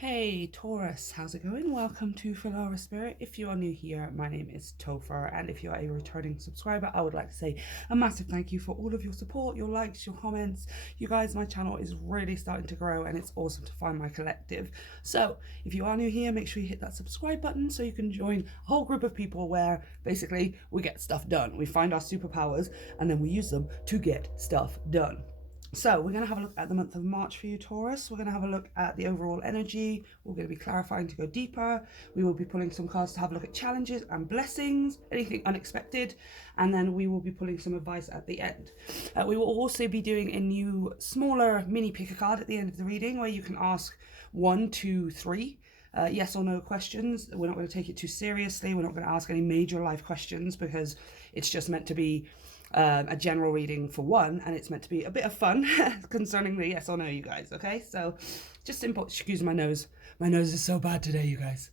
Hey Taurus, how's it going? Welcome to Filara Spirit. If you are new here, my name is Topher, and if you are a returning subscriber, I would like to say a massive thank you for all of your support, your likes, your comments. You guys, my channel is really starting to grow, and it's awesome to find my collective. So, if you are new here, make sure you hit that subscribe button so you can join a whole group of people where basically we get stuff done. We find our superpowers, and then we use them to get stuff done. So we're going to have a look at the month of March for you, Taurus. We're going to have a look at the overall energy. We're going to be clarifying to go deeper. We will be pulling some cards to have a look at challenges and blessings, anything unexpected. And then we will be pulling some advice at the end. We will also be doing a new, smaller mini pick a card at the end of the reading where you can ask 1, 2, 3 yes or no questions. We're not going to take it too seriously. We're not going to ask any major life questions because it's just meant to be a general reading for one, and it's meant to be a bit of fun concerning the yes or no, you guys. Okay, so just simple. Excuse my nose is so bad today, you guys.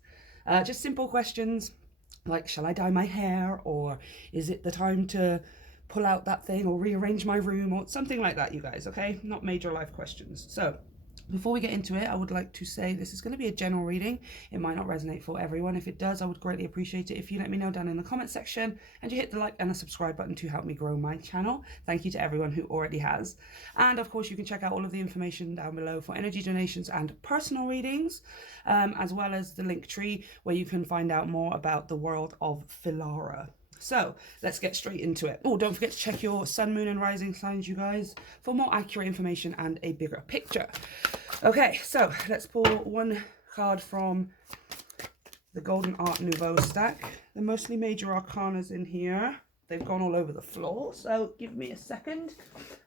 Just simple questions like, shall I dye my hair, or is it the time to pull out that thing or rearrange my room, or something like that, you guys. Okay, not major life questions. So before we get into it, I would like to say this is going to be a general reading. It might not resonate for everyone. If it does, I would greatly appreciate it if you let me know down in the comment section, and you hit the like and the subscribe button to help me grow my channel. Thank you to everyone who already has. And of course, you can check out all of the information down below for energy donations and personal readings, as well as the link tree where you can find out more about the world of Filara. So let's get straight into it. Oh, don't forget to check your sun, moon and rising signs, you guys, for more accurate information and a bigger picture. Okay, so let's pull one card from the Golden Art Nouveau stack. The mostly major arcanas in here. They've gone all over the floor, so give me a second.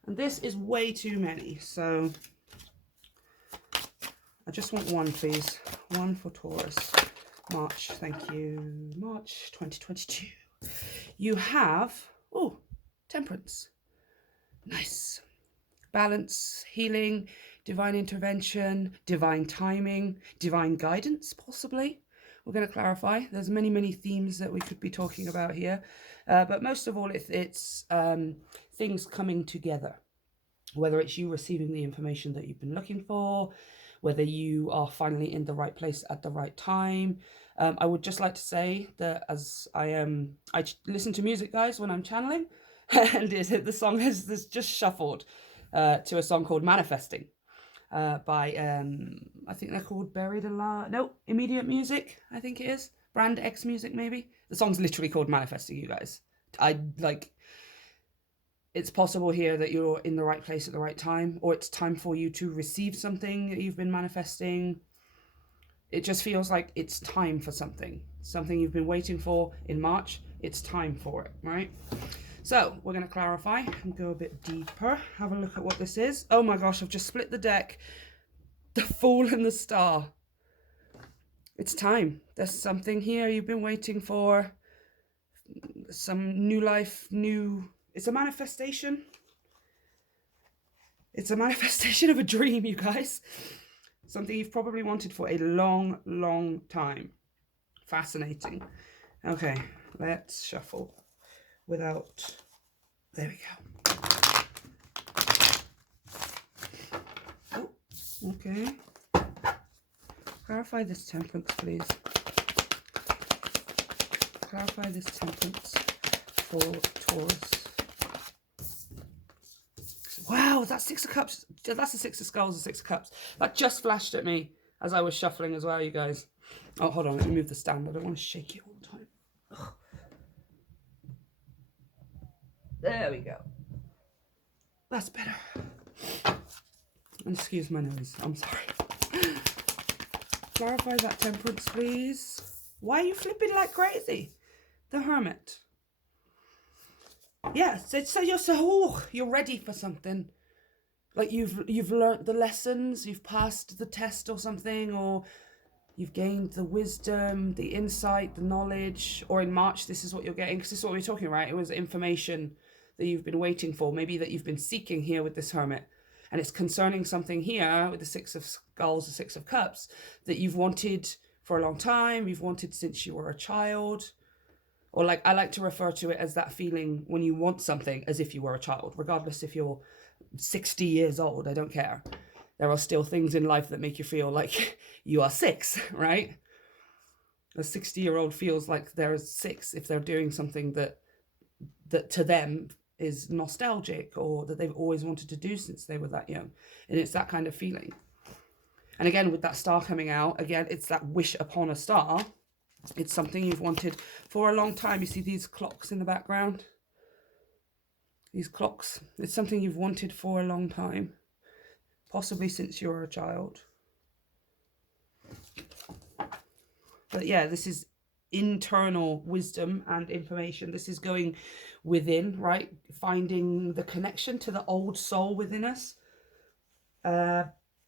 And this is way too many, so I just want one, please. One for Taurus. March, thank you. March 2022. You have, oh, Temperance. Nice. Balance, healing, divine intervention, divine timing, divine guidance, possibly. We're going to clarify. There's many, many themes that we could be talking about here. But most of all, it's things coming together. Whether it's you receiving the information that you've been looking for, whether you are finally in the right place at the right time. I would just like to say that as I listen to music, guys, when I'm channeling, and the song is just shuffled to a song called Manifesting by, I think they're called Buried Alive. No, Immediate Music, I think it is. Brand X Music, maybe. The song's literally called Manifesting, you guys. It's possible here that you're in the right place at the right time, or it's time for you to receive something that you've been manifesting. It just feels like it's time for something you've been waiting for in March. It's time for it, right? So we're going to clarify and go a bit deeper. Have a look at what this is. Oh my gosh, I've just split the deck. The Fool and the Star. It's time. There's something here you've been waiting for. Some new life, It's a manifestation. It's a manifestation of a dream, you guys. Something you've probably wanted for a long, long time. Fascinating. Okay, let's shuffle without... There we go. Oh, okay. Clarify this Temperance, please. Clarify this Temperance for Taurus. Wow, that's Six of Cups. That's a Six of Skulls, a Six of Cups. That just flashed at me as I was shuffling as well, you guys. Oh, hold on, let me move the stand. I don't want to shake it all the time. Ugh. There we go. That's better. And excuse my nose. I'm sorry. Clarify that Temperance, please. Why are you flipping like crazy? The Hermit. Yeah, so you're ready for something. Like you've learnt the lessons, you've passed the test or something, or you've gained the wisdom, the insight, the knowledge. Or in March, this is what you're getting, because this is what we're talking, right? It was information that you've been waiting for, maybe that you've been seeking here with this Hermit. And it's concerning something here with the Six of Skulls, the Six of Cups, that you've wanted for a long time, you've wanted since you were a child. Or like, I like to refer to it as that feeling when you want something as if you were a child, regardless if you're 60 years old, I don't care. there are still things in life that make you feel like you are 6, right? A 60-year-old feels like they're 6 if they're doing something that to them is nostalgic, or that they've always wanted to do since they were that young. And it's that kind of feeling. And again, with that star coming out, again, it's that wish upon a star. It's something you've wanted for a long time. You see these clocks in the background? These clocks. It's something you've wanted for a long time, possibly since you were a child. But yeah, this is internal wisdom and information. This is going within, right? Finding the connection to the old soul within us,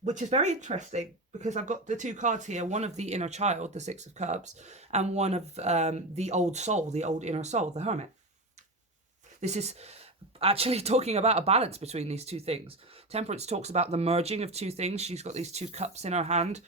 which is very interesting, because I've got the 2 cards here, one of the inner child, the 6 of Cups, and one of the old soul, the old inner soul, the Hermit. This is actually talking about a balance between these 2 things. Temperance talks about the merging of 2 things. She's got these 2 cups in her hand.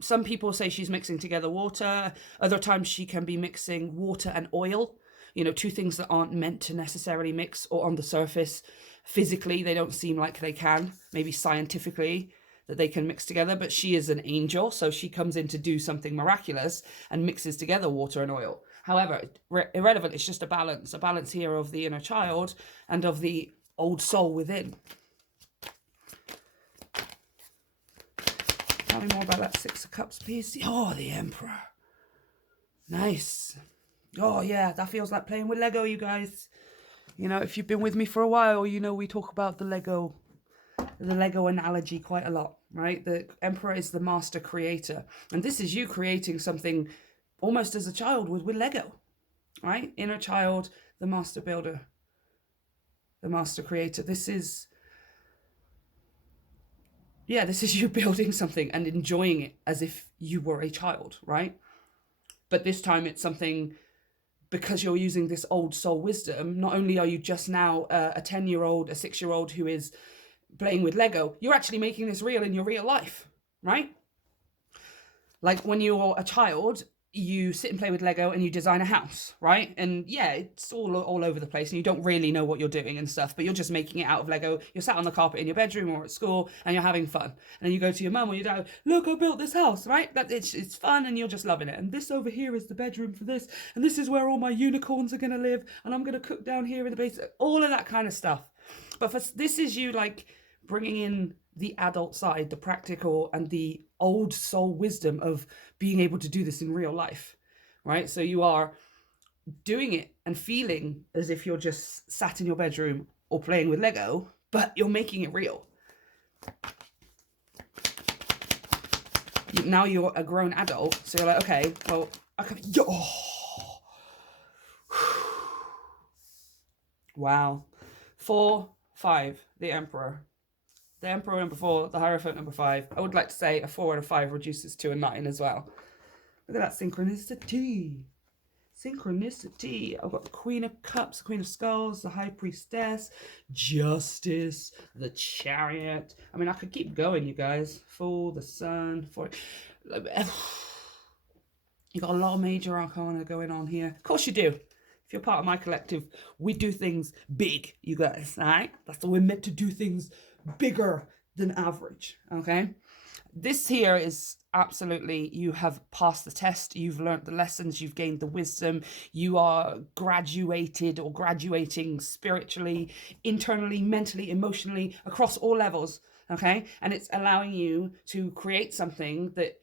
Some people say she's mixing together water. Other times she can be mixing water and oil. 2 things that aren't meant to necessarily mix, or on the surface, physically, they don't seem like they can. Maybe scientifically that they can mix together, but she is an angel, so she comes in to do something miraculous and mixes together water and oil. However, irrelevant, it's just a balance here of the inner child and of the old soul within. Tell me more about that 6 of Cups, please. Oh, the Emperor. Nice. Oh, yeah, that feels like playing with Lego, you guys. If you've been with me for a while, we talk about the Lego analogy quite a lot, right? The Emperor is the master creator. And this is you creating something almost as a child with Lego, right? Inner child, the master builder, the master creator. This is you building something and enjoying it as if you were a child, right? But this time it's something, because you're using this old soul wisdom. Not only are you just now a 10-year-old, a 6-year-old who is playing with Lego, you're actually making this real in your real life, right? Like when you're a child, you sit and play with Lego and you design a house, right? And yeah, it's all over the place and you don't really know what you're doing and stuff, but you're just making it out of Lego. You're sat on the carpet in your bedroom or at school and you're having fun. And then you go to your mum or your dad, look, I built this house, right? It's fun and you're just loving it. And this over here is the bedroom for this. And this is where all my unicorns are going to live. And I'm going to cook down here in the basement. All of that kind of stuff. But this is you like bringing in the adult side, the practical and the old soul wisdom of being able to do this in real life, right? So you are doing it and feeling as if you're just sat in your bedroom or playing with Lego, but you're making it real. Now you're a grown adult, so you're like, okay, well, I can... Wow. 4, 5, the Emperor. The Emperor number 4, the Hierophant number 5. I would like to say a 4 and a 5 reduces to a 9 as well. Look at that synchronicity. Synchronicity. I've got the Queen of Cups, the Queen of Skulls, the High Priestess, Justice, the Chariot. I mean, I could keep going, you guys. Fool, the Sun, you got a lot of major arcana going on here. Of course you do. If you're part of my collective, we do things big, you guys, all right? That's what we're meant to do, things bigger than average, okay? This here is absolutely, you have passed the test, you've learned the lessons, you've gained the wisdom, you are graduated or graduating spiritually, internally, mentally, emotionally, across all levels, okay? And it's allowing you to create something that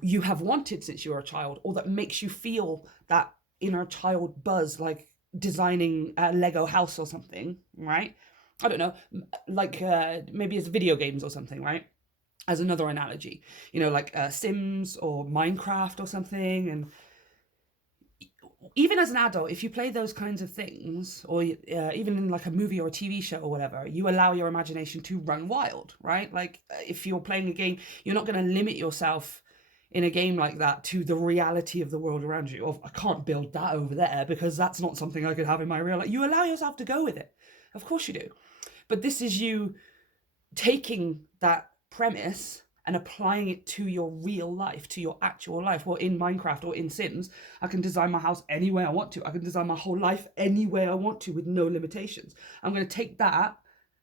you have wanted since you were a child, or that makes you feel that inner child buzz, like designing a Lego house or something, right? I don't know, like maybe it's video games or something, right? As another analogy, like Sims or Minecraft or something. And even as an adult, if you play those kinds of things, or even in like a movie or a TV show or whatever, you allow your imagination to run wild, right? Like if you're playing a game, you're not going to limit yourself in a game like that to the reality of the world around you. Of, I can't build that over there because that's not something I could have in my real life. You allow yourself to go with it. Of course you do. But this is you taking that premise and applying it to your real life, to your actual life. Well, in Minecraft or in Sims, I can design my house any way I want to. I can design my whole life any way I want to with no limitations. I'm going to take that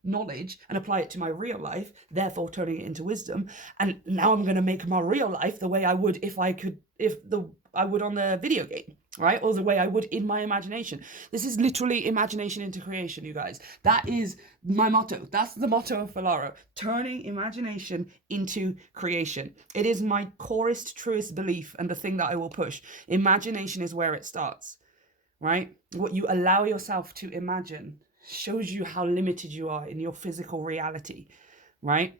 knowledge and apply it to my real life, therefore turning it into wisdom. And now I'm going to make my real life the way I would I would on the video game, right? Or the way I would in my imagination. This is literally imagination into creation, you guys. That is my motto. That's the motto of Filara, turning imagination into creation. It is my corest, truest belief and the thing that I will push. Imagination is where it starts, right? What you allow yourself to imagine shows you how limited you are in your physical reality, right?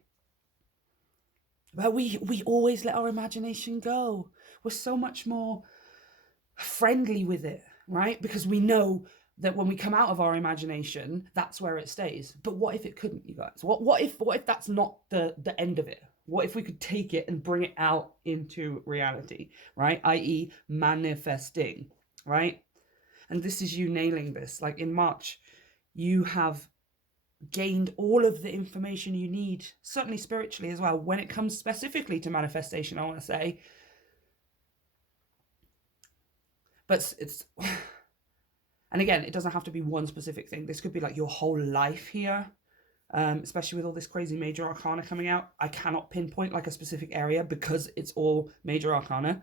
But we always let our imagination go. We're so much more friendly with it, right? Because we know that when we come out of our imagination, that's where it stays. But what if it couldn't, you guys? What if that's not the end of it? What if we could take it and bring it out into reality, right? I.e., manifesting, right? And this is you nailing this. Like in March, you have gained all of the information you need, certainly spiritually as well, when it comes specifically to manifestation, I want to say. But it's, and again, it doesn't have to be one specific thing. This could be like your whole life here, especially with all this crazy major arcana coming out. I cannot pinpoint like a specific area because it's all major arcana,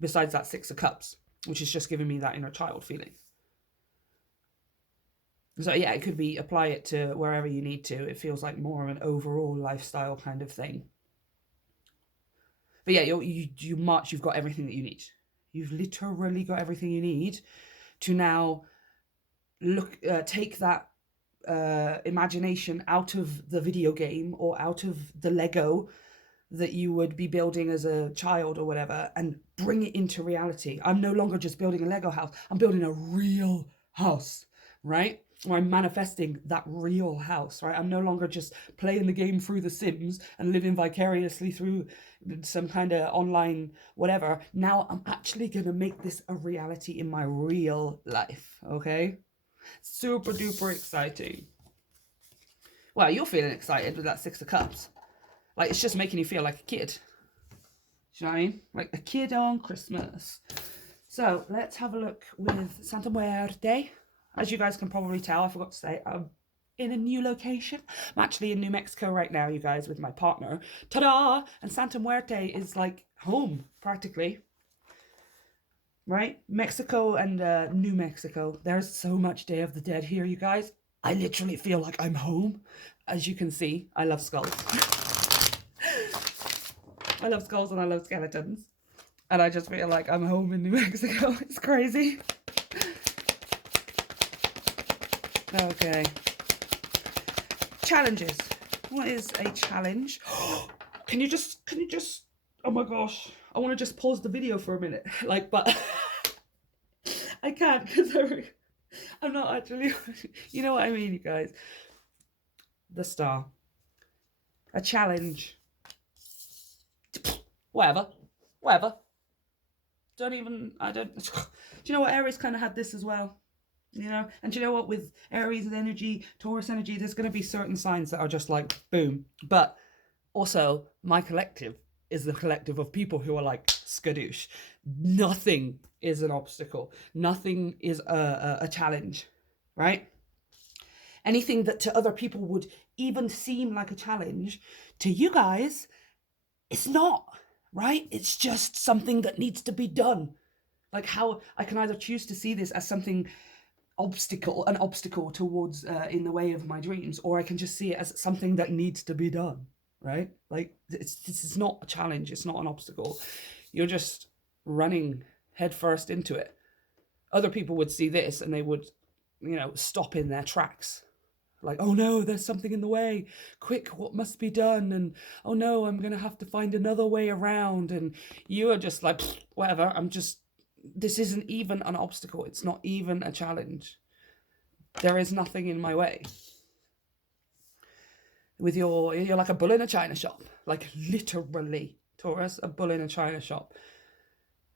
besides that Six of Cups, which is just giving me that inner child feeling. So yeah, it could be apply it to wherever you need to. It feels like more of an overall lifestyle kind of thing. But yeah, you March, you've got everything that you need. You've literally got everything you need to now take that imagination out of the video game or out of the Lego that you would be building as a child or whatever, and bring it into reality. I'm no longer just building a Lego house. I'm building a real house, right? Or I'm manifesting that real house, right? I'm no longer just playing the game through The Sims and living vicariously through some kind of online whatever. Now I'm actually going to make this a reality in my real life, okay? Super duper exciting. Well, you're feeling excited with that Six of Cups. Like, it's just making you feel like a kid. Do you know what I mean? Like a kid on Christmas. So let's have a look with Santa Muerte. As you guys can probably tell, I forgot to say, I'm in a new location. I'm actually in New Mexico right now, you guys, with my partner. Ta-da! And Santa Muerte is like home, practically. Right? Mexico and New Mexico. There's so much Day of the Dead here, you guys. I literally feel like I'm home. As you can see, I love skulls. I love skulls and I love skeletons. And I just feel like I'm home in New Mexico. It's crazy. Okay. Challenges. What is a challenge? Can you just, oh my gosh. I want to just pause the video for a minute. Like, but I can't because I'm not actually, you know what I mean, you guys. The star. A challenge. Whatever. Do you know what, Aries kind of had this as well? You know, and do you know what, with Aries energy, Taurus energy, there's going to be certain signs that are just like boom. But also my collective is the collective of people who are like skadoosh. Nothing is an obstacle. Nothing is a challenge, right? Anything that to other people would even seem like a challenge, to you guys, it's not, right? It's just something that needs to be done. Like how I can either choose to see this as something an obstacle towards in the way of my dreams, or I can just see it as something that needs to be done, right? Like this is not a challenge, it's not an obstacle. You're just running headfirst into it. Other people would see this and they would, you know, stop in their tracks. Like, oh no, there's something in the way. Quick, what must be done? And oh no, I'm going to have to find another way around. And you are just like, whatever, this isn't even an obstacle. It's not even a challenge. There is nothing in my way. You're like a bull in a china shop. Like literally, Taurus, a bull in a china shop.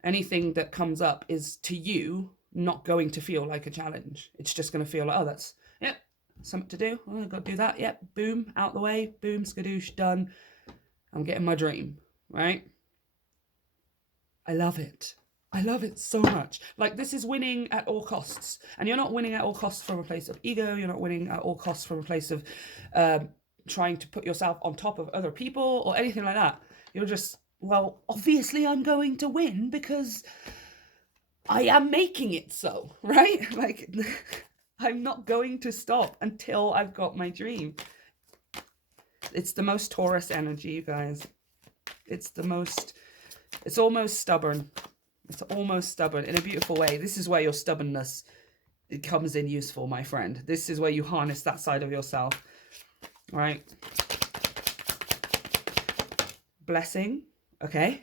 Anything that comes up is to you not going to feel like a challenge. It's just going to feel like, oh, that's, yep, something to do. Oh, I've got to do that. Yep, boom, out the way. Boom, skadoosh, done. I'm getting my dream, right? I love it. I love it so much. Like, this is winning at all costs. And you're not winning at all costs from a place of ego. You're not winning at all costs from a place of trying to put yourself on top of other people or anything like that. You're just, well, obviously I'm going to win because I am making it so, right? Like, I'm not going to stop until I've got my dream. It's the most Taurus energy, you guys. It's almost stubborn. It's almost stubborn in a beautiful way. This is where your stubbornness, it comes in useful, my friend. This is where you harness that side of yourself, right? Blessing, okay.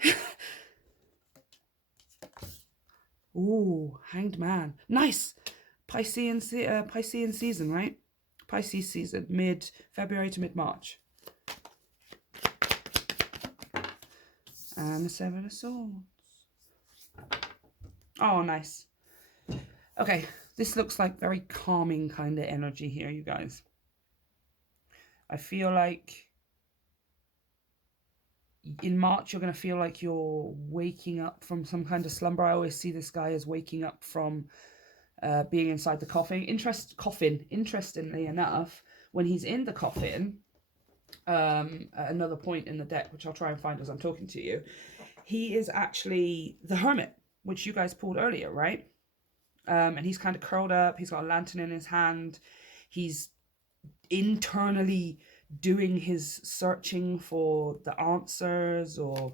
Ooh, Hanged Man, nice. Piscean season, right? Pisces season, mid-February to mid-March. And the Seven of Swords. Oh, nice. Okay, this looks like very calming kind of energy here, you guys. I feel like in March, you're going to feel like you're waking up from some kind of slumber. I always see this guy as waking up from being inside the coffin. Interestingly enough, when he's in the coffin, at another point in the deck, which I'll try and find as I'm talking to you, he is actually the Hermit, which you guys pulled earlier, right? And he's kind of curled up. He's got a lantern in his hand. He's internally doing his searching for the answers or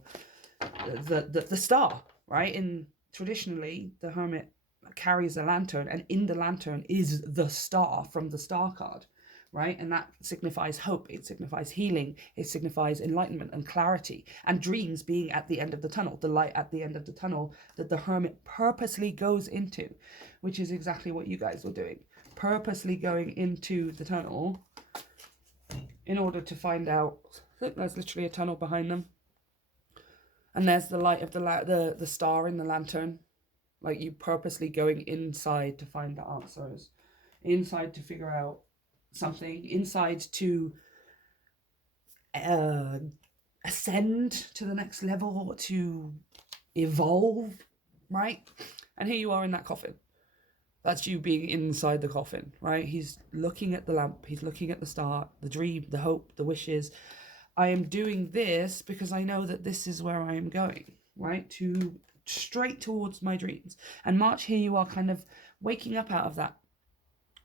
the star, right? And traditionally, the Hermit carries a lantern, and in the lantern is the star from the star card, right? And that signifies hope, it signifies healing, it signifies enlightenment and clarity, and dreams being at the end of the tunnel, the light at the end of the tunnel that the Hermit purposely goes into, which is exactly what you guys were doing, purposely going into the tunnel in order to find out. Look, there's literally a tunnel behind them, and there's the light of the star in the lantern. Like, you purposely going inside to find the answers, inside to figure out something, inside to ascend to the next level, to evolve, right? And here you are in that coffin. That's you being inside the coffin, right? He's looking at the lamp, he's looking at the star, the dream, the hope, the wishes. I am doing this because I know that this is where I am going, right? Straight towards my dreams. And March, here you are kind of waking up out of that,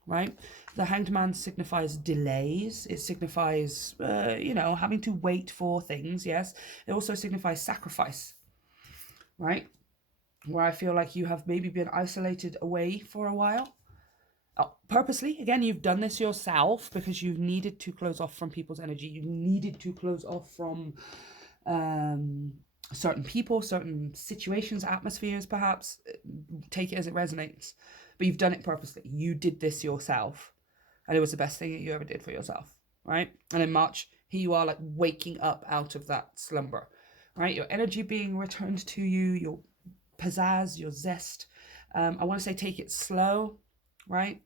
right? The Hanged Man signifies delays. It signifies, having to wait for things, yes. It also signifies sacrifice, right? Where I feel like you have maybe been isolated away for a while. Purposely, again, you've done this yourself because you've needed to close off from people's energy. You needed to close off from certain people, certain situations, atmospheres, perhaps. Take it as it resonates. But you've done it purposely. You did this yourself. And it was the best thing that you ever did for yourself, right? And in March, here you are, like, waking up out of that slumber, right? Your energy being returned to you, your pizzazz, your zest. I want to say take it slow, right?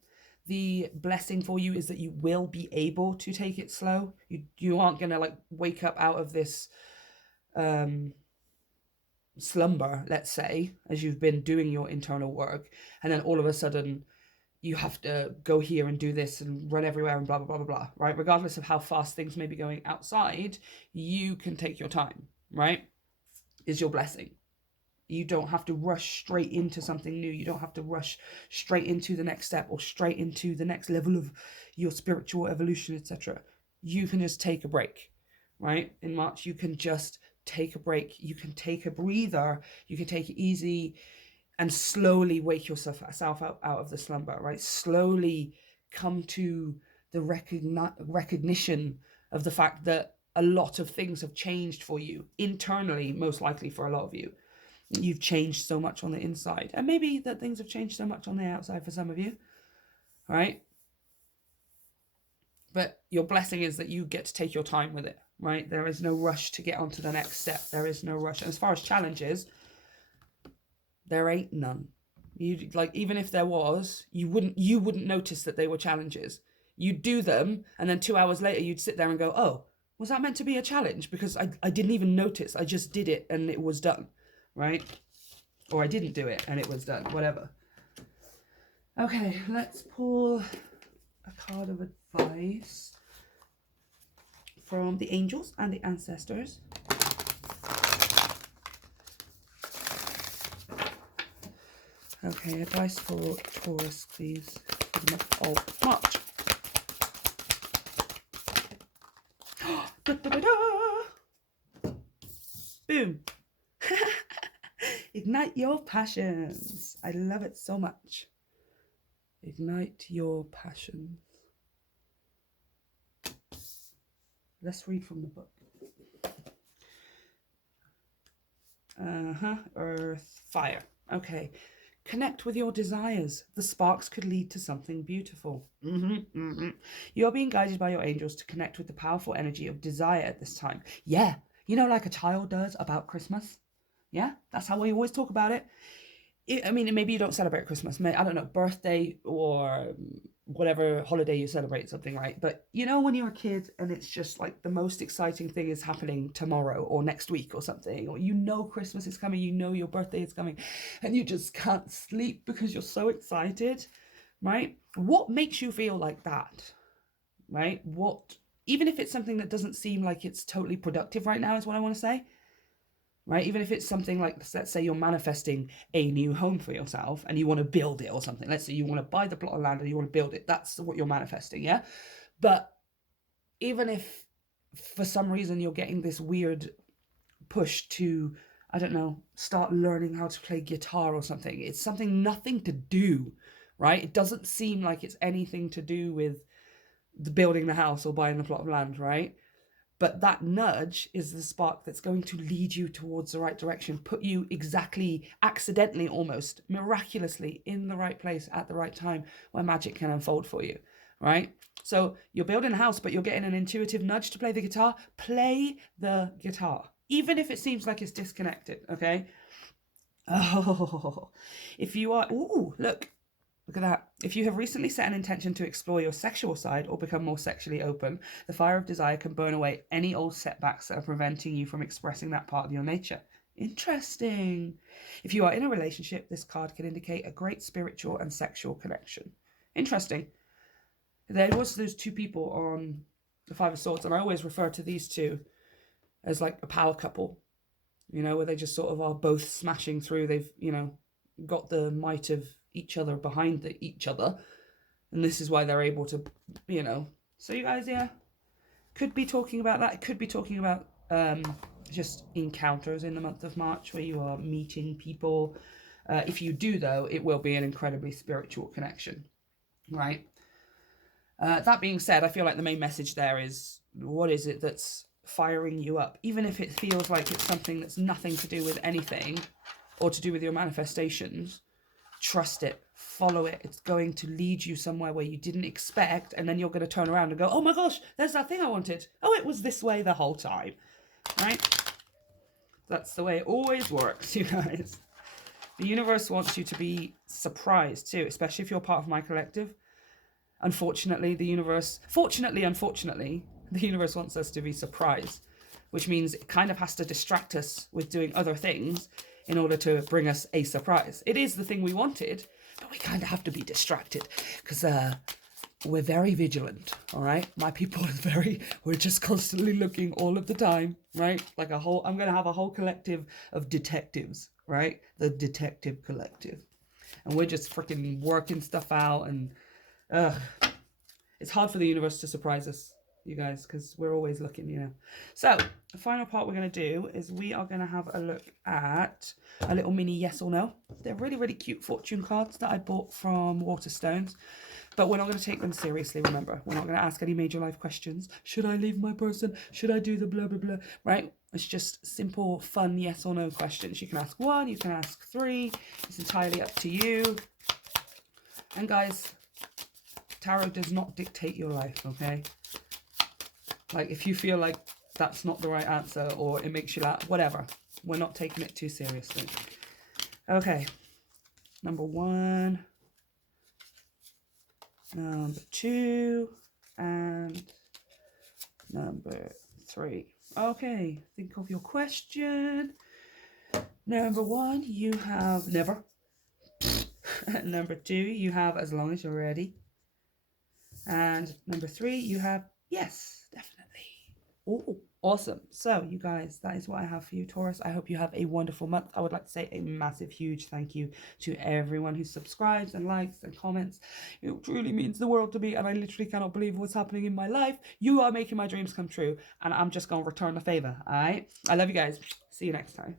The blessing for you is that you will be able to take it slow. You aren't going to, like, wake up out of this slumber, let's say, as you've been doing your internal work, and then all of a sudden you have to go here and do this and run everywhere and blah blah blah blah blah, right? Regardless of how fast things may be going outside, you can take your time, right? Is your blessing. You don't have to rush straight into something new. You don't have to rush straight into the next step or straight into the next level of your spiritual evolution, etc. You can just take a break, right? In March, you can just take a break. You can take a breather. You can take it easy and slowly wake yourself out of the slumber, right? Slowly come to the recognition of the fact that a lot of things have changed for you internally, most likely for a lot of you. You've changed so much on the inside, and maybe that things have changed so much on the outside for some of you, right? But your blessing is that you get to take your time with it, right? There is no rush to get onto the next step. There is no rush. And as far as challenges, there ain't none. You, like, even if there was, you wouldn't notice that they were challenges. You'd do them, and then 2 hours later you'd sit there and go, oh, was that meant to be a challenge? Because I didn't even notice. I just did it and it was done, right? Or I didn't do it and it was done, whatever. Okay, let's pull a card of advice from the angels and the ancestors. Okay, advice for Taurus, please, for the month of March. Da, da, da, da. Boom. Ignite your passions. I love it so much. Ignite your passions. Let's read from the book. Earth, fire. Okay. Connect with your desires. The sparks could lead to something beautiful. You're being guided by your angels to connect with the powerful energy of desire at this time. Yeah. You know, like a child does about Christmas. Yeah. That's how we always talk about it. I mean, maybe you don't celebrate Christmas. I don't know, birthday or whatever holiday you celebrate, something, right? But you know when you're a kid and it's just like the most exciting thing is happening tomorrow or next week or something, or you know Christmas is coming, you know your birthday is coming, and you just can't sleep because you're so excited, right? What makes you feel like that, right? What, even if it's something that doesn't seem like it's totally productive right now, is what I want to say. Right? Even if it's something like, let's say you're manifesting a new home for yourself and you want to build it or something. Let's say you want to buy the plot of land and you want to build it. That's what you're manifesting, yeah? But even if for some reason you're getting this weird push to, I don't know, start learning how to play guitar or something, it's something nothing to do, right? It doesn't seem like it's anything to do with the building the house or buying the plot of land, right? But that nudge is the spark that's going to lead you towards the right direction, put you exactly, accidentally almost, miraculously in the right place at the right time where magic can unfold for you, right? So you're building a house, but you're getting an intuitive nudge to play the guitar. Play the guitar, even if it seems like it's disconnected, okay? Oh, if you are, ooh, look at that. If you have recently set an intention to explore your sexual side or become more sexually open, the fire of desire can burn away any old setbacks that are preventing you from expressing that part of your nature. Interesting. If you are in a relationship, this card can indicate a great spiritual and sexual connection. Interesting. There was those two people on the Five of Swords, and I always refer to these two as like a power couple, you know, where they just sort of are both smashing through. They've, you know, got the might of each other behind each other, and this is why they're able to, you know. So you guys, yeah, could be talking about that. It could be talking about just encounters in the month of March where you are meeting people. If you do, though, it will be an incredibly spiritual connection, right? That being said, I feel like the main message there is, what is it that's firing you up? Even if it feels like it's something that's nothing to do with anything or to do with your manifestations, trust it, follow it. It's going to lead you somewhere where you didn't expect, and then you're going to turn around and go, oh my gosh, there's that thing I wanted. Oh, it was this way the whole time, right? That's the way it always works, you guys. The universe wants you to be surprised too, especially if you're part of my collective. Unfortunately, the universe wants us to be surprised, which means it kind of has to distract us with doing other things in order to bring us a surprise. It is the thing we wanted, but we kind of have to be distracted because we're very vigilant, all right? My people are we're just constantly looking all of the time, right? Like I'm going to have a whole collective of detectives, right? The detective collective. And we're just freaking working stuff out, and it's hard for the universe to surprise us, you guys, because we're always looking, you know. So the final part we're going to do is we are going to have a look at a little mini yes or no. They're really, really cute fortune cards that I bought from Waterstones, but we're not going to take them seriously, remember. We're not going to ask any major life questions. Should I leave my person? Should I do the blah, blah, blah, right? It's just simple, fun yes or no questions. You can ask 1, you can ask 3. It's entirely up to you. And guys, tarot does not dictate your life, okay? Like, if you feel like that's not the right answer or it makes you laugh, whatever. We're not taking it too seriously. Okay. Number 1. Number 2. And number 3. Okay. Think of your question. Number 1, you have never. Number 2, you have as long as you're ready. And number 3, you have yes, definitely. Oh, awesome. So, you guys, that is what I have for you, Taurus. I hope you have a wonderful month. I would like to say a massive, huge thank you to everyone who subscribes and likes and comments. It truly means the world to me, and I literally cannot believe what's happening in my life. You are making my dreams come true, and I'm just going to return the favor, all right? I love you guys. See you next time.